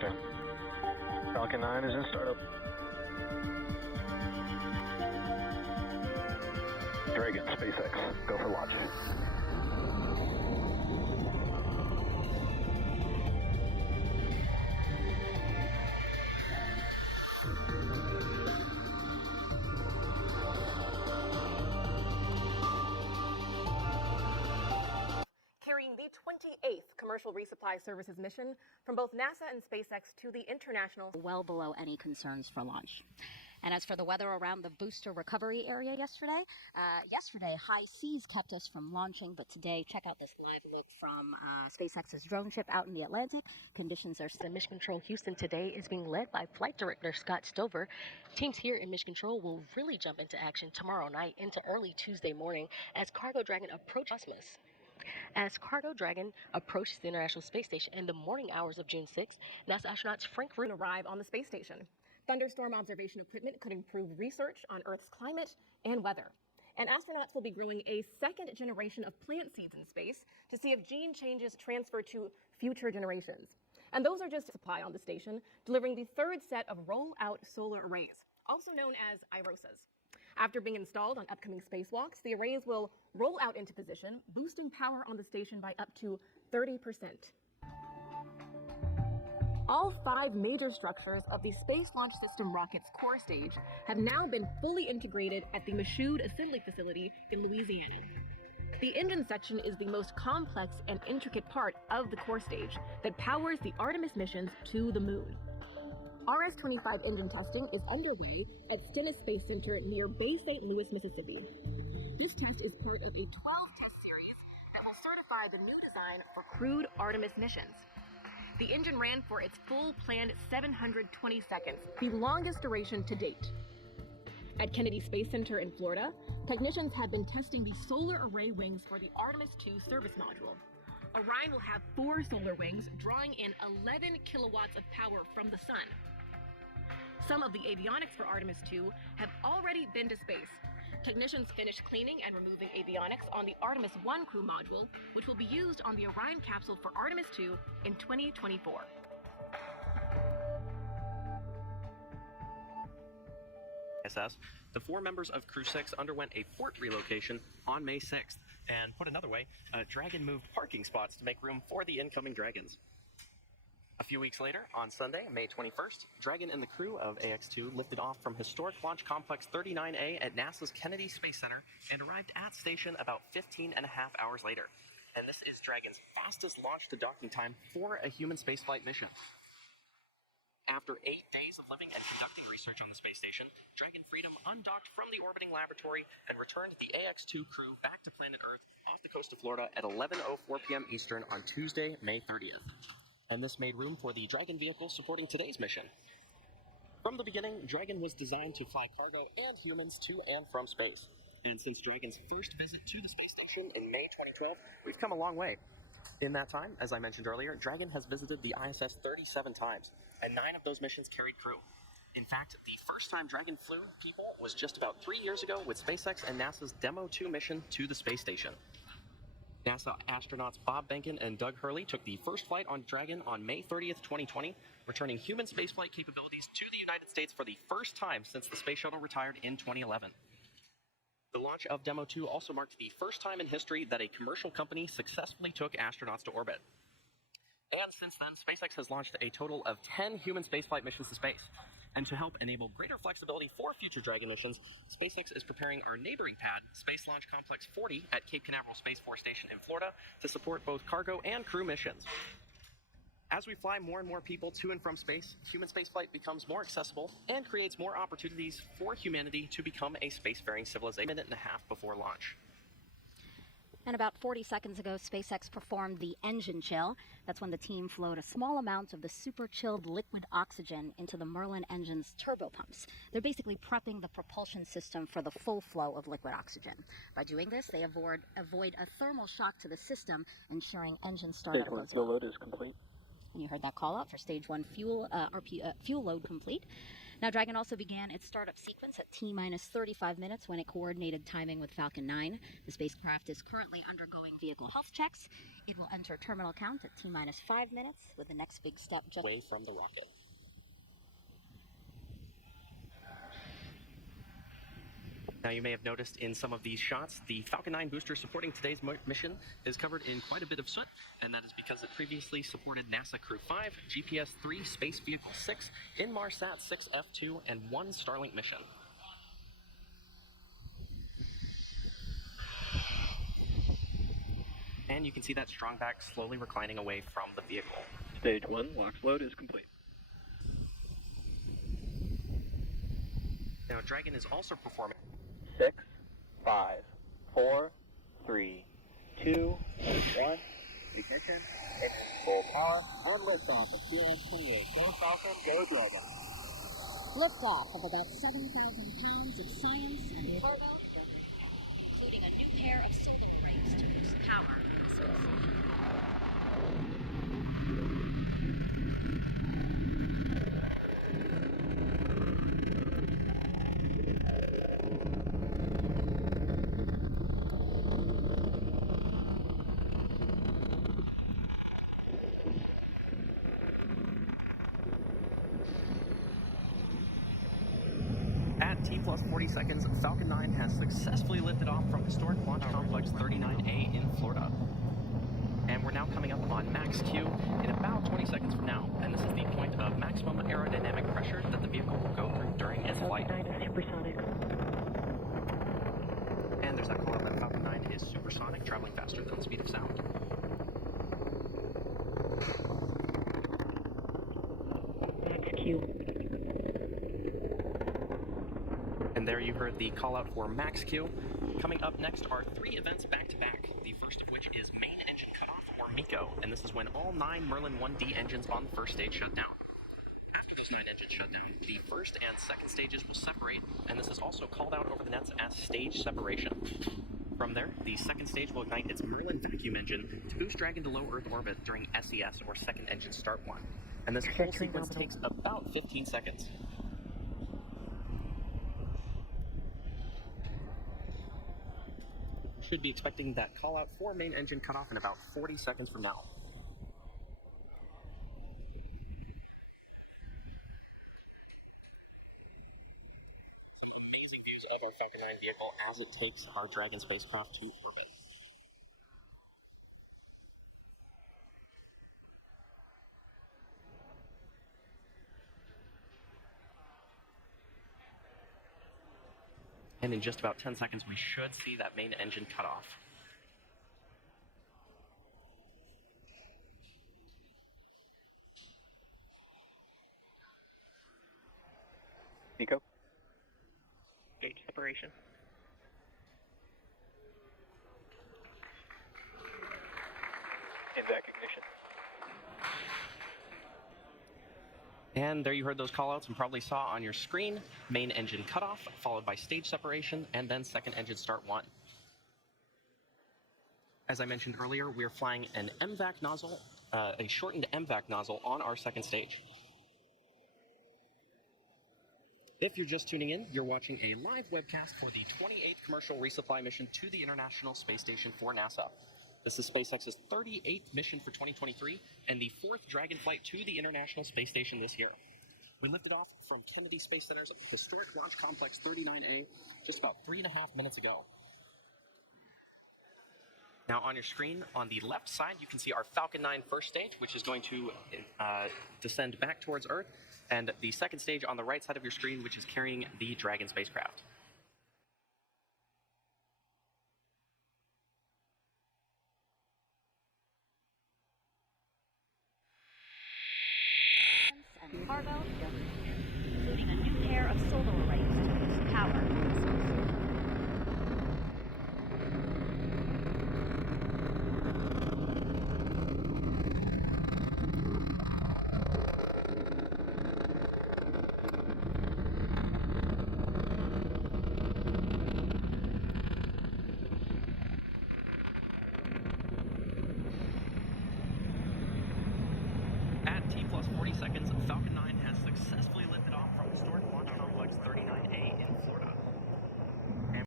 countdown. Falcon 9 is in startup. Dragon, SpaceX, go for launch. Carrying the 28th Commercial Resupply Services mission from both NASA and SpaceX to the International. Well below any concerns for launch. And as for the weather around the booster recovery area yesterday, high seas kept us from launching, but today, check out this live look from SpaceX's drone ship out in the Atlantic. Conditions are... The Mission Control Houston today is being led by Flight Director Scott Stover. Teams here in Mission Control will really jump into action tomorrow night into early Tuesday morning as Cargo Dragon approaches Cosmos. As Cargo Dragon approaches the International Space Station in the morning hours of June 6th, NASA astronauts Frank Root arrive on the space station. Thunderstorm observation equipment could improve research on Earth's climate and weather. And astronauts will be growing a second generation of plant seeds in space to see if gene changes transfer to future generations. And those are just supply on the station, delivering the third set of roll-out solar arrays, also known as IROSAs. After being installed on upcoming spacewalks, the arrays will roll out into position, boosting power on the station by up to 30%. All 5 major structures of the Space Launch System rocket's core stage have now been fully integrated at the Michoud Assembly Facility in Louisiana. The engine section is the most complex and intricate part of the core stage that powers the Artemis missions to the moon. RS-25 engine testing is underway at Stennis Space Center near Bay St. Louis, Mississippi. This test is part of a 12-test series that will certify the new design for crewed Artemis missions. The engine ran for its full planned 720 seconds, the longest duration to date. At Kennedy Space Center in Florida, technicians have been testing the solar array wings for the Artemis II service module. Orion will have 4 solar wings, drawing in 11 kilowatts of power from the sun. Some of the avionics for Artemis II have already been to space. Technicians finished cleaning and removing avionics on the Artemis I crew module, which will be used on the Orion capsule for Artemis II in 2024. ISS, the 4 members of Crew 6 underwent a port relocation on May 6th. And put another way, Dragon moved parking spots to make room for the incoming Dragons. A few weeks later, on Sunday, May 21st, Dragon and the crew of AX-2 lifted off from historic Launch Complex 39A at NASA's Kennedy Space Center and arrived at station about 15 and a half hours later. And this is Dragon's fastest launch to docking time for a human spaceflight mission. After 8 days of living and conducting research on the space station, Dragon Freedom undocked from the orbiting laboratory and returned the AX-2 crew back to planet Earth off the coast of Florida at 11:04 p.m. Eastern on Tuesday, May 30th. And this made room for the Dragon vehicle supporting today's mission. From the beginning, Dragon was designed to fly cargo and humans to and from space. And since Dragon's first visit to the space station in May 2012, we've come a long way. In that time, as I mentioned earlier, Dragon has visited the ISS 37 times, and 9 of those missions carried crew. In fact, the first time Dragon flew people was just about 3 years ago with SpaceX and NASA's Demo 2 mission to the space station. NASA astronauts Bob Behnken and Doug Hurley took the first flight on Dragon on May 30th, 2020, returning human spaceflight capabilities to the United States for the first time since the space shuttle retired in 2011. The launch of Demo 2 also marked the first time in history that a commercial company successfully took astronauts to orbit. And since then, SpaceX has launched a total of 10 human spaceflight missions to space. And to help enable greater flexibility for future Dragon missions, SpaceX is preparing our neighboring pad, Space Launch Complex 40 at Cape Canaveral Space Force Station in Florida, to support both cargo and crew missions. As we fly more and more people to and from space, human spaceflight becomes more accessible and creates more opportunities for humanity to become a spacefaring civilization. A minute and a half before launch. And about 40 seconds ago, SpaceX performed the engine chill. That's when the team flowed a small amount of the super chilled liquid oxygen into the Merlin engine's turbopumps. They're basically prepping the propulsion system for the full flow of liquid oxygen. By doing this, they avoid a thermal shock to the system, ensuring engine startup goes well. Fuel load is complete. And you heard that call out for stage 1 fuel load complete. Now, Dragon also began its startup sequence at T-minus 35 minutes when it coordinated timing with Falcon 9. The spacecraft is currently undergoing vehicle health checks. It will enter terminal count at T-minus 5 minutes, with the next big step just away from the rocket. Now, you may have noticed in some of these shots, the Falcon 9 booster supporting today's mission is covered in quite a bit of soot, and that is because it previously supported NASA Crew 5, GPS-3, Space Vehicle 6, Inmarsat 6 F2, and 1 Starlink mission. And you can see that strong back slowly reclining away from the vehicle. Stage 1 LOX load is complete. Now, Dragon is also performing 6, 5, 4, 3, 2, 1. Ignition. Engine full power. And liftoff of QS-28. Go Falcon, go Dragon. liftoff of about 7,000 pounds of science and cargo, including a new pair of silicon brakes to boost power. At T plus 40 seconds, Falcon 9 has successfully lifted off from historic launch complex 39A in Florida. And we're now coming up on max Q in about 20 seconds from now. And this is the point of maximum aerodynamic pressure that the vehicle will go through during its flight. Falcon 9 is supersonic. And there's that call out that Falcon 9 is supersonic, traveling faster than the speed of sound. Max Q. And there you heard the call out for max Q. Coming up next are 3 events back to back, the first of which is main engine cutoff, or MECO, and this is when all 9 Merlin 1D engines on the first stage shut down. After those 9 engines shut down, the first and second stages will separate, and this is also called out over the nets as stage separation. From there, the second stage will ignite its Merlin vacuum engine to boost Dragon to low Earth orbit during SES, or second engine start 1. And this whole sequence takes about 15 seconds. Should be expecting that call out for main engine cutoff in about 40 seconds from now. Amazing views of our Falcon 9 vehicle as it takes our Dragon spacecraft to orbit. And in just about 10 seconds, we should see that main engine cut off. Nico? Gauge separation. Invac ignition. And there you heard those callouts and probably saw on your screen, main engine cutoff, followed by stage separation, and then second engine start 1. As I mentioned earlier, we're flying an MVAC nozzle, a shortened MVAC nozzle on our second stage. If you're just tuning in, you're watching a live webcast for the 28th commercial resupply mission to the International Space Station for NASA. This is SpaceX's 38th mission for 2023 and the 4th Dragon flight to the International Space Station this year. We lifted off from Kennedy Space Center's historic launch complex 39A just about 3.5 minutes ago. Now on your screen, on the left side, you can see our Falcon 9 first stage, which is going to descend back towards Earth, and the second stage on the right side of your screen, which is carrying the Dragon spacecraft. And cargo,